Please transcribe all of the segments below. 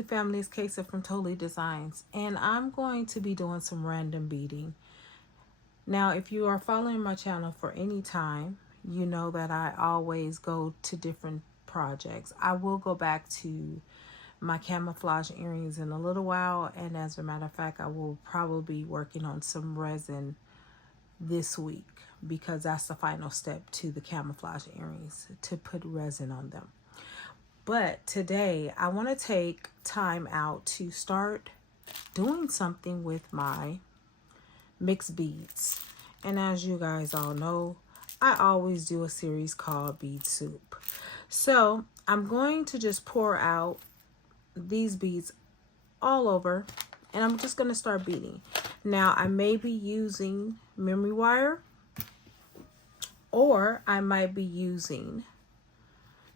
YouTube family, it's Casey from Tolee Designs, and I'm going to be doing some random beading. Now, if you are following my channel for any time, you know that I always go to different projects. I will go back to my camouflage earrings in a little while, and as a matter of fact, I will probably be working on some resin this week because that's the final step to the camouflage earrings, to put resin on them. But today I want to take time out to start doing something with my mixed beads. And as you guys all know, I always do a series called Bead Soup. So I'm going to just pour out these beads all over, and I'm just going to start beading. Now I may be using memory wire, or I might be using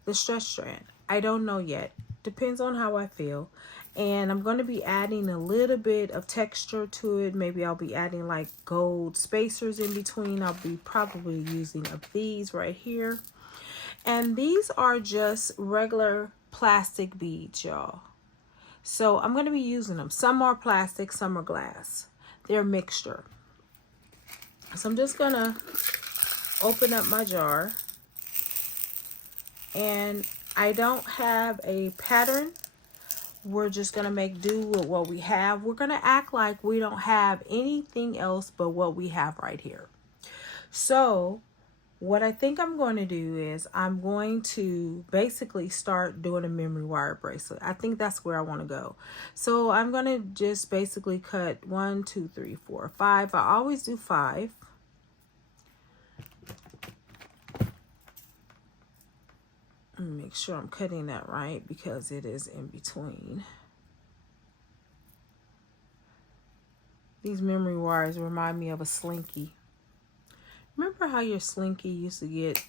the stretch strand. I don't know yet. Depends on how I feel. And I'm going to be adding a little bit of texture to it. Maybe I'll be adding like gold spacers in between. I'll be probably using of these right here. And these are just regular plastic beads, y'all. So I'm going to be using them. Some are plastic, some are glass. They're a mixture. So I'm just going to open up my jar. And I don't have a pattern. We're just going to make do with what we have. We're going to act like we don't have anything else but what we have right here. So what I think I'm going to do is I'm going to basically start doing a memory wire bracelet. I think that's where I want to go. So I'm going to just basically cut 1, 2, 3, 4, 5. I always do 5. Make sure I'm cutting that right because it is in between. These memory wires remind me of a slinky. Remember how your slinky used to get,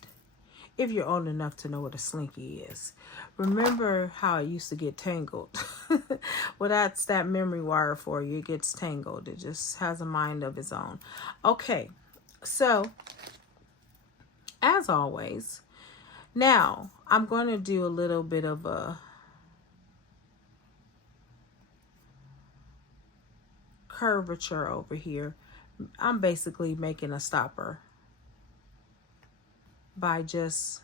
if you're old enough to know what a slinky is, remember how it used to get tangled? Well, that's that memory wire for you. It gets tangled. It just has a mind of its own. Okay, so as always, now I'm going to do a little bit of a curvature over here. I'm basically making a stopper by just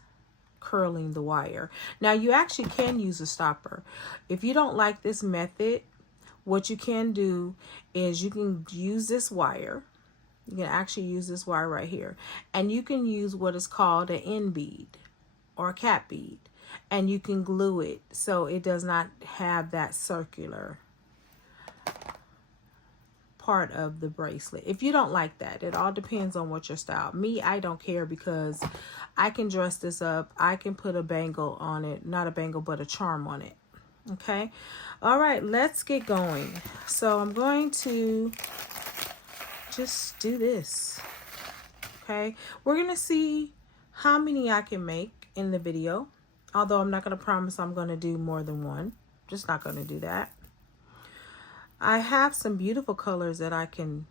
curling the wire. Now you actually can use a stopper. If you don't like this method, what you can do is you can use this wire. You can actually use this wire right here, and you can use what is called an end bead or a cap bead, and you can glue it so it does not have that circular part of the bracelet. If you don't like that, it all depends on what your style. Me, I don't care because I can dress this up. I can put a bangle on it, not a bangle but a charm on it. Okay, all right, let's get going. So I'm going to just do this. Okay, we're gonna see how many I can make in the video, although I'm not going to promise I'm going to do more than one. Just not going to do that. I have some beautiful colors that I can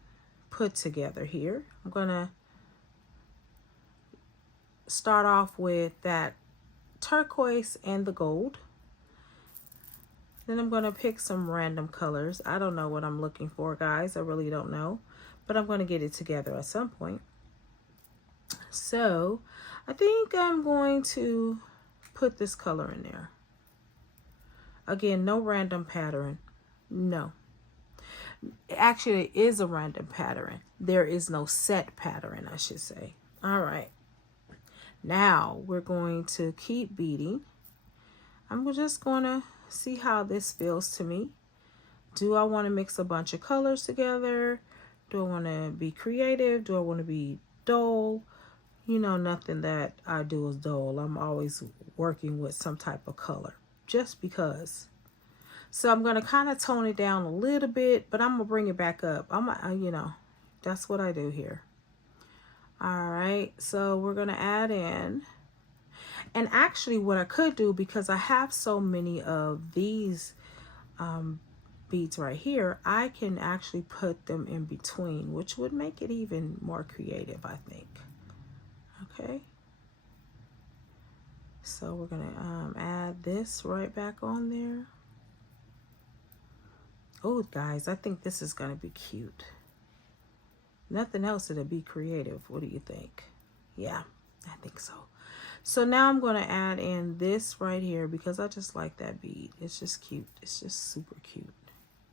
put together here. I'm going to start off with that turquoise and the gold. Then I'm going to pick some random colors. I don't know what I'm looking for, guys. I really don't know, but I'm going to get it together at some point. So I think I'm going to put this color in there. Again, no random pattern. No. Actually, it is a random pattern. There is no set pattern, I should say. All right. Now we're going to keep beading. I'm just going to see how this feels to me. Do I want to mix a bunch of colors together? Do I want to be creative? Do I want to be dull? You know, nothing that I do is dull. I'm always working with some type of color just because. So I'm going to kind of tone it down a little bit, but I'm going to bring it back up. You know, that's what I do here. All right. So we're going to add in. And actually what I could do, because I have so many of these beads right here, I can actually put them in between, which would make it even more creative, I think. Okay, so we're gonna add this right back on there. Oh, guys, I think this is going to be cute. Nothing else, it'll be creative. What do you think? Yeah, I think so. So now I'm going to add in this right here because I just like that bead. It's just cute. It's just super cute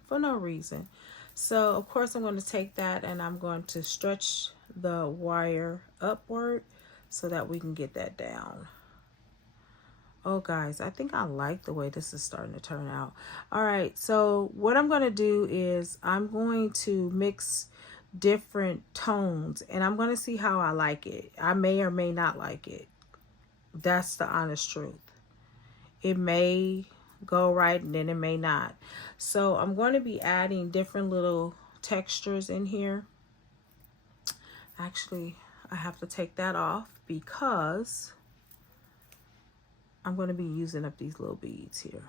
for no reason. So of course I'm going to take that and I'm going to stretch the wire upward so that we can get that down. Oh guys, I think I like the way this is starting to turn out. All right, so what I'm going to do is I'm going to mix different tones and I'm going to see how I like it. I may or may not like it. That's the honest truth. It may go right and then it may not. So I'm going to be adding different little textures in here. Actually, I have to take that off because I'm going to be using up these little beads here.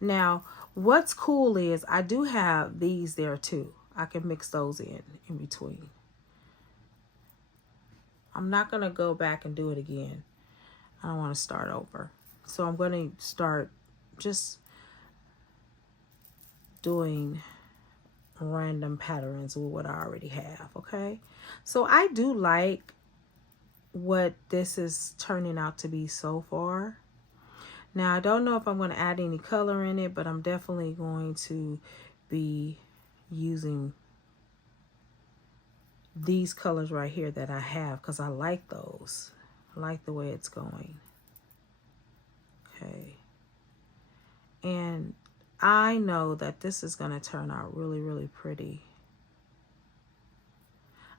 Now, what's cool is I do have these there too. I can mix those in between. I'm not going to go back and do it again. I don't want to start over. So I'm going to start just doing random patterns with what I already have, okay? So I do like what this is turning out to be so far. Now, I don't know if I'm going to add any color in it, but I'm definitely going to be using these colors right here that I have because I like those. I like the way it's going. Okay. And I know that this is going to turn out really, really pretty.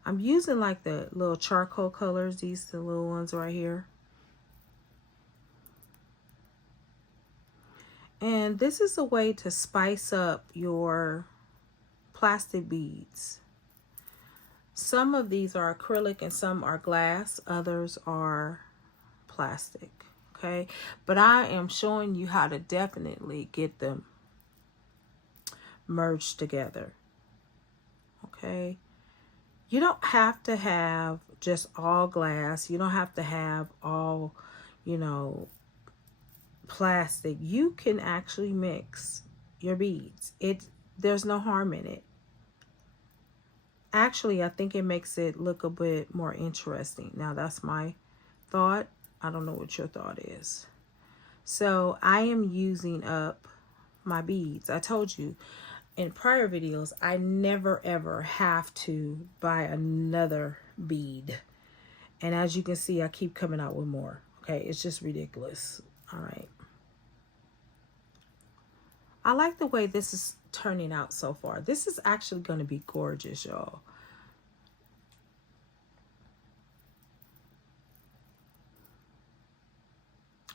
I'm using like the little charcoal colors, these the little ones right here. And this is a way to spice up your plastic beads. Some of these are acrylic and some are glass, others are plastic, okay? But I am showing you how to definitely get them merged together, okay? You don't have to have just all glass. You don't have to have all, you know, plastic. You can actually mix your beads. There's no harm in it. Actually, I think it makes it look a bit more interesting. Now, that's my thought. I don't know what your thought is. So I am using up my beads. I told you in prior videos, I never ever have to buy another bead. And as you can see, I keep coming out with more. Okay, it's just ridiculous. All right. I like the way this is turning out so far. This is actually going to be gorgeous, y'all.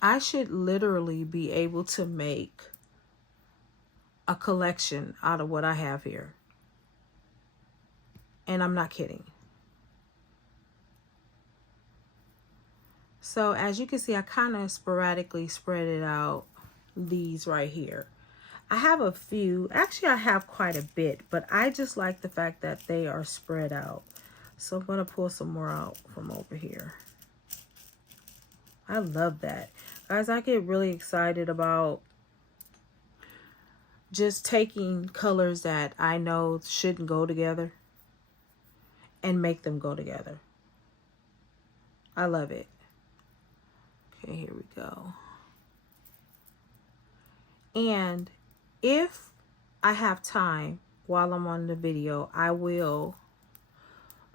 I should literally be able to make a collection out of what I have here. And I'm not kidding. So as you can see, I kind of sporadically spread it out, these right here. I have a few, actually I have quite a bit, but I just like the fact that they are spread out. So I'm going to pull some more out from over here. I love that. Guys, I get really excited about just taking colors that I know shouldn't go together and make them go together. I love it. Okay, here we go. And if I have time while I'm on the video, I will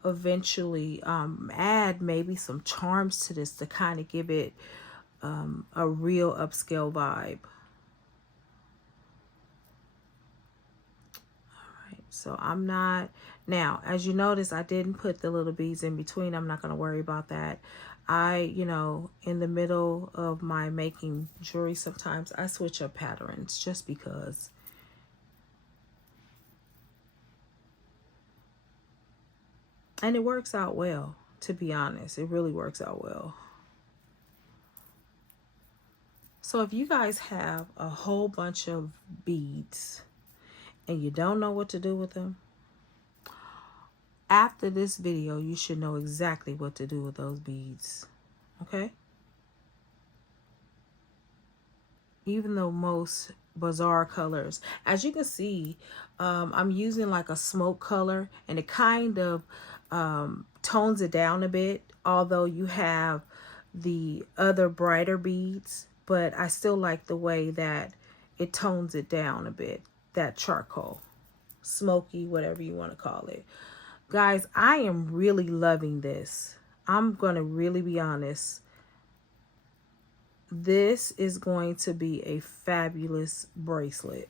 eventually add maybe some charms to this to kind of give it a real upscale vibe. All right, so I'm not, now as you notice, I didn't put the little beads in between. I'm not going to worry about that. You know, in the middle of my making jewelry, sometimes I switch up patterns just because. And it works out well, to be honest. It really works out well. So if you guys have a whole bunch of beads and you don't know what to do with them, after this video, you should know exactly what to do with those beads. Okay? Even though most bizarre colors. As you can see, I'm using like a smoke color, and it kind of tones it down a bit, although you have the other brighter beads, but I still like the way that it tones it down a bit, that charcoal, smoky, whatever you want to call it. Guys, I am really loving this. I'm going to really be honest. This is going to be a fabulous bracelet.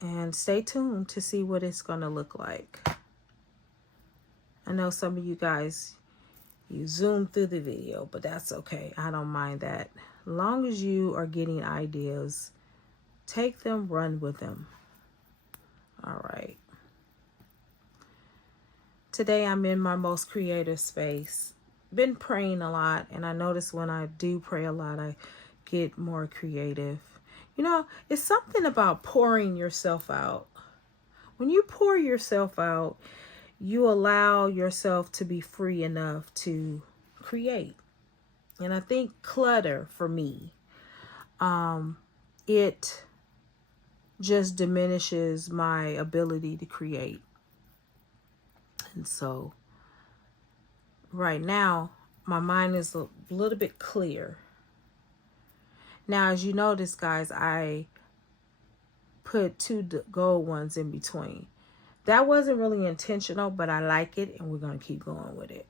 And stay tuned to see what it's going to look like. I know some of you guys, you zoom through the video, but that's okay. I don't mind that. As long as you are getting ideas, take them, run with them. All right. Today I'm in my most creative space. Been praying a lot, and I notice when I do pray a lot, I get more creative. You know, it's something about pouring yourself out. When you pour yourself out, you allow yourself to be free enough to create. And I think clutter for me, it just diminishes my ability to create. And so right now, my mind is a little bit clear. Now, as you notice, guys, I put two gold ones in between. That wasn't really intentional, but I like it, and we're going to keep going with it.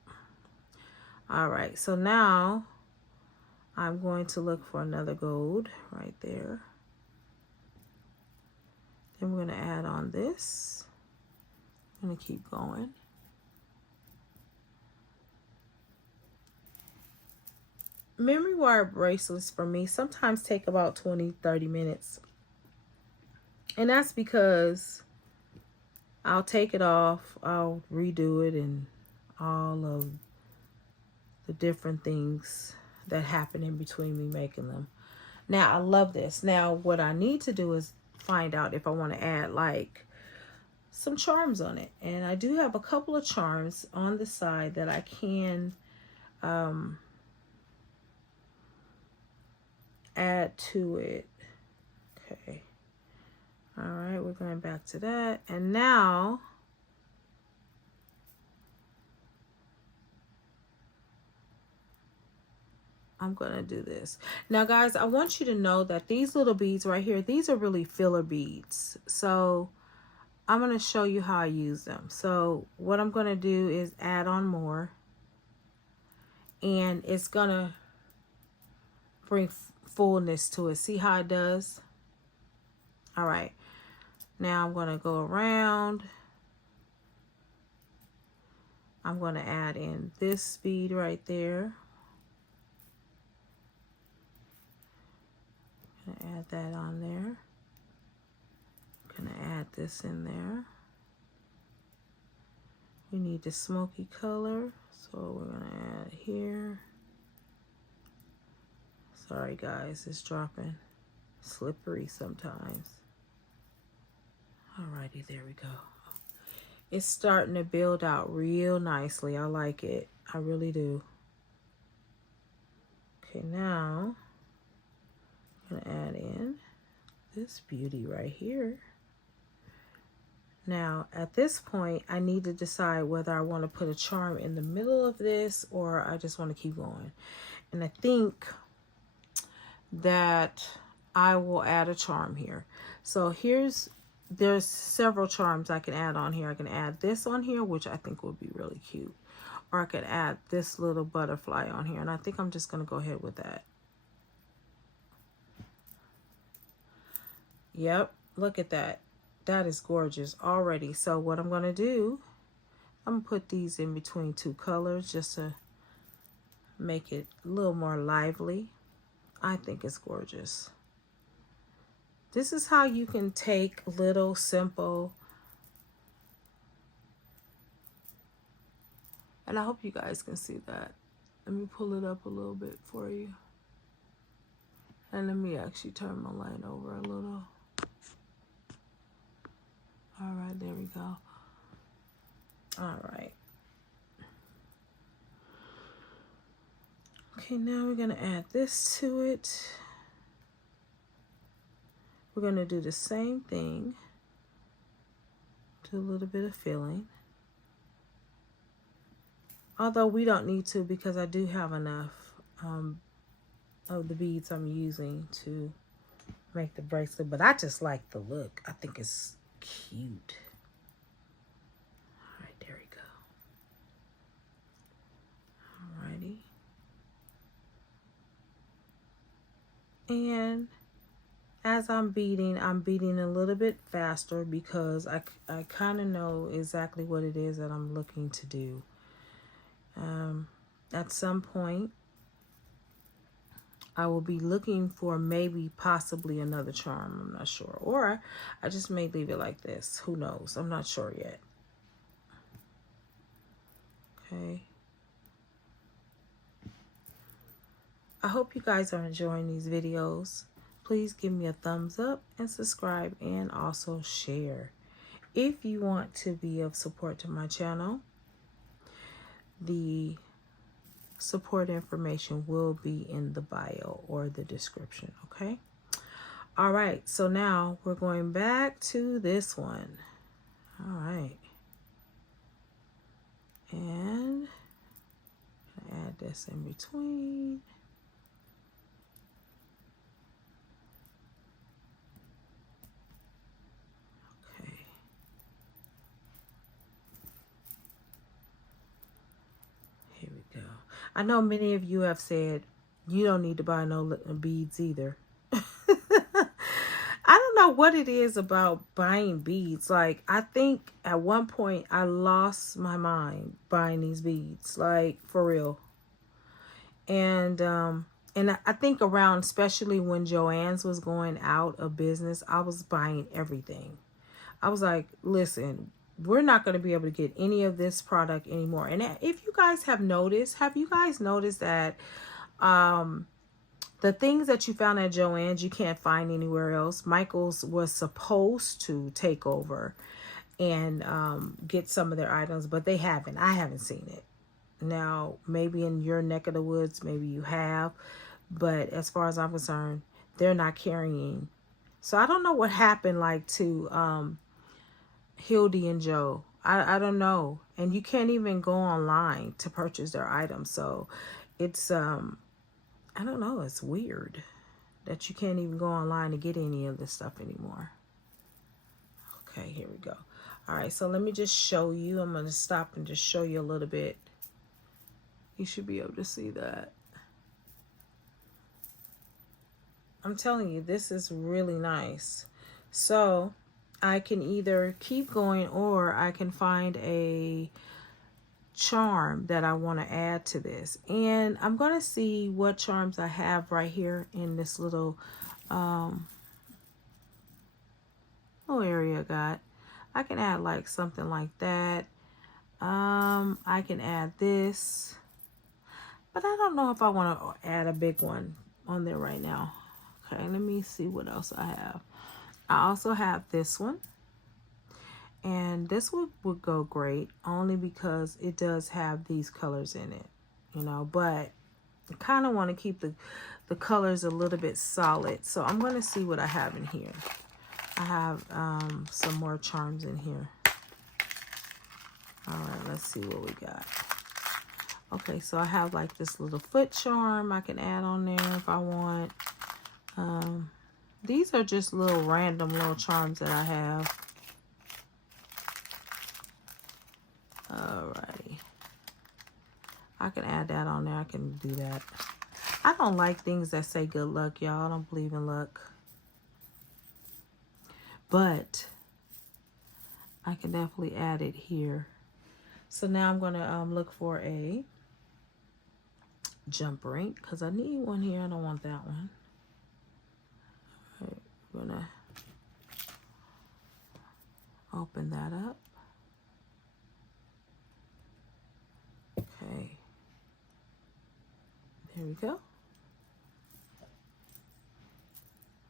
All right, so now I'm going to look for another gold right there. Then we're going to add on this. I'm going to keep going. Memory wire bracelets for me sometimes take about 20-30 minutes. And that's because I'll take it off, I'll redo it, and all of the different things that happen in between me making them. Now, I love this. Now, what I need to do is find out if I want to add like some charms on it. And I do have a couple of charms on the side that I can add to it. Okay. All right, we're going back to that. And now I'm going to do this. Now, guys, I want you to know that these little beads right here, these are really filler beads. So I'm going to show you how I use them. So what I'm going to do is add on more. And it's going to bring fullness to it. See how it does? All right. Now I'm going to go around. I'm going to add in this bead right there. I'm going to add that on there. I'm going to add this in there. We need the smoky color, so we're going to add here. Sorry guys, it's dropping. Slippery sometimes. Alrighty, there we go. It's starting to build out real nicely. I like it. I really do. Okay, now I'm going to add in this beauty right here. Now, at this point, I need to decide whether I want to put a charm in the middle of this or I just want to keep going. And I think that I will add a charm here. So there's several charms I can add on here. I can add this on here, which I think would be really cute. Or I could add this little butterfly on here. And I think I'm just going to go ahead with that. Yep, look at that. That is gorgeous already. So what I'm going to do, I'm going to put these in between two colors just to make it a little more lively. I think it's gorgeous. This is how you can take little simple, and I hope you guys can see that. Let me pull it up a little bit for you. And let me actually turn my light over a little. All right, there we go. All right. Okay, now we're going to add this to it. We're going to do the same thing. Do a little bit of filling. Although we don't need to because I do have enough of the beads I'm using to make the bracelet. But I just like the look. I think it's cute. All right, there we go. Alrighty. And as I'm beading a little bit faster because I kind of know exactly what it is that I'm looking to do. At some point, I will be looking for maybe possibly another charm. I'm not sure. Or I just may leave it like this. Who knows? I'm not sure yet. Okay. I hope you guys are enjoying these videos. Please give me a thumbs up and subscribe and also share. If you want to be of support to my channel, the support information will be in the bio or the description, okay? All right, so now we're going back to this one. All right. And add this in between. Okay. Here we go. I know many of you have said you don't need to buy no beads either. I don't know what it is about buying beads. Like, I think at one point I lost my mind buying these beads, like for real. And I think around, especially when Joann's was going out of business, I was buying everything. I was like, listen, we're not going to be able to get any of this product anymore. And if you guys have you guys noticed that the things that you found at Joann's, you can't find anywhere else? Michael's was supposed to take over and get some of their items, but they haven't. I haven't seen it. Now, maybe in your neck of the woods, maybe you have. But as far as I'm concerned, they're not carrying. So I don't know what happened like to Hildy and Joe. I don't know. And you can't even go online to purchase their items. So it's I don't know, it's weird that you can't even go online to get any of this stuff anymore. Okay, here we go. All right, so let me just show you. I'm going to stop and just show you a little bit. You should be able to see that. I'm telling you, this is really nice. So I can either keep going or I can find a charm that I want to add to this. And I'm going to see what charms I have right here in this little area I got. I can add like something like that. I can add this. But I don't know if I want to add a big one on there right now. Okay, let me see what else I have. I also have this one. And this would go great only because it does have these colors in it, you know, but I kind of want to keep the colors a little bit solid. So I'm going to see what I have in here. I have some more charms in here. All right, let's see what we got. Okay, so I have like this little foot charm I can add on there if I want. These are just little random little charms that I have. Alrighty. I can add that on there. I can do that. I don't like things that say good luck, y'all. I don't believe in luck. But I can definitely add it here. So now I'm going to look for a jump ring because I need one here. I don't want that one. All right, I'm going to open that up. Okay. There we go.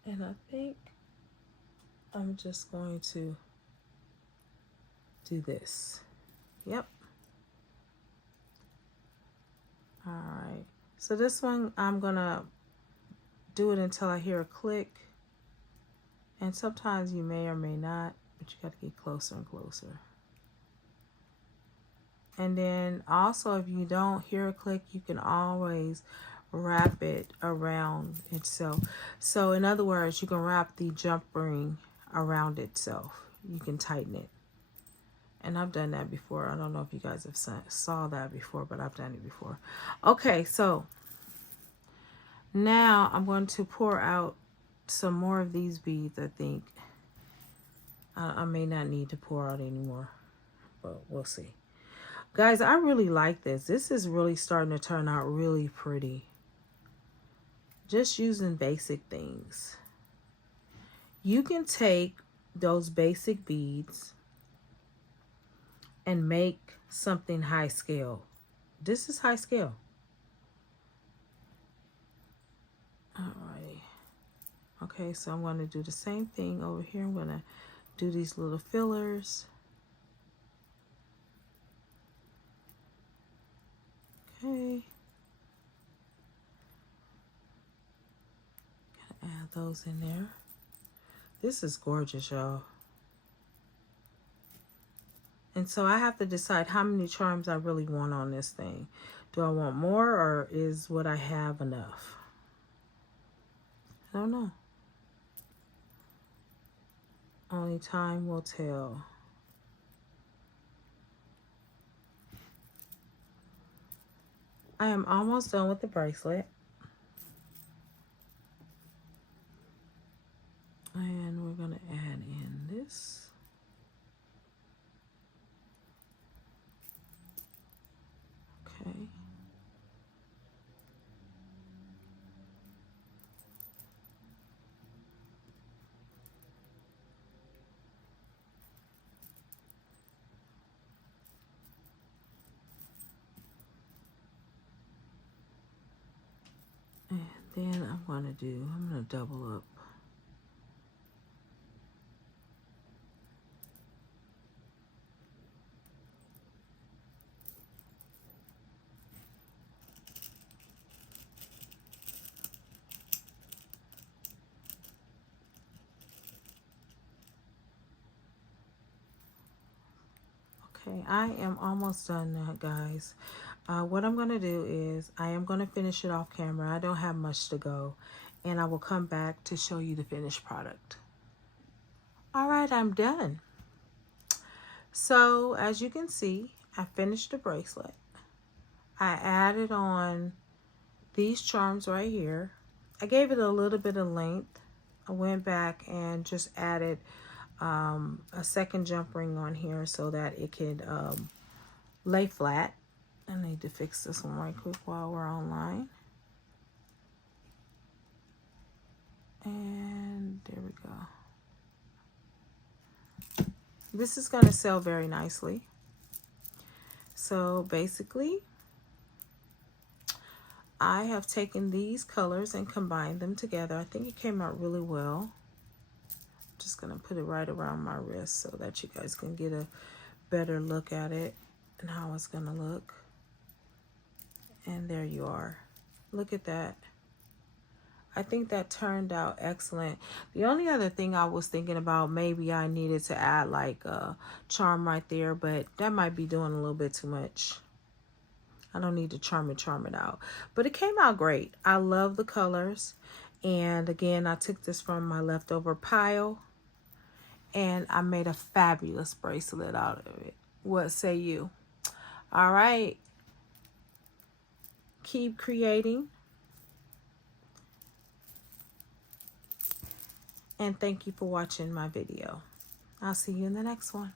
And I think I'm just going to do this. Yep. All right. So this one, I'm gonna do it until I hear a click. And sometimes you may or may not, but you got to get closer and closer. And then also, if you don't hear a click, you can always wrap it around itself. So in other words, you can wrap the jump ring around itself. You can tighten it. And I've done that before. I don't know if you guys have saw that before, but I've done it before. Okay, so now I'm going to pour out some more of these beads, I think. I may not need to pour out anymore, but we'll see. Guys, I really like this. This is really starting to turn out really pretty. Just using basic things. You can take those basic beads and make something high scale. This is high scale. Alrighty. Okay, so I'm going to do the same thing over here. I'm going to do these little fillers. Okay. Gotta add those in there. This is gorgeous, y'all. And so I have to decide how many charms I really want on this thing. Do I want more, or is what I have enough? I don't know. Only time will tell. I am almost done with the bracelet. And we're going to add in this. Okay. And then I'm going to double up. Okay, I am almost done now, guys. What I'm going to do is I am going to finish it off camera. I don't have much to go, and I will come back to show you the finished product. All right, I'm done. So as you can see, I finished the bracelet. I added on these charms right here. I gave it a little bit of length. I went back and just added a second jump ring on here so that it could lay flat. I need to fix this one right quick while we're online. And there we go. This is going to sell very nicely. So basically, I have taken these colors and combined them together. I think it came out really well. Just going to put it right around my wrist so that you guys can get a better look at it and how it's going to look. And there you are. Look at that. I think that turned out excellent. The only other thing I was thinking about, maybe I needed to add like a charm right there, but that might be doing a little bit too much. I don't need to charm it out. But it came out great. I love the colors. And again, I took this from my leftover pile. And I made a fabulous bracelet out of it. What say you? All right. Keep creating. And thank you for watching my video. I'll see you in the next one.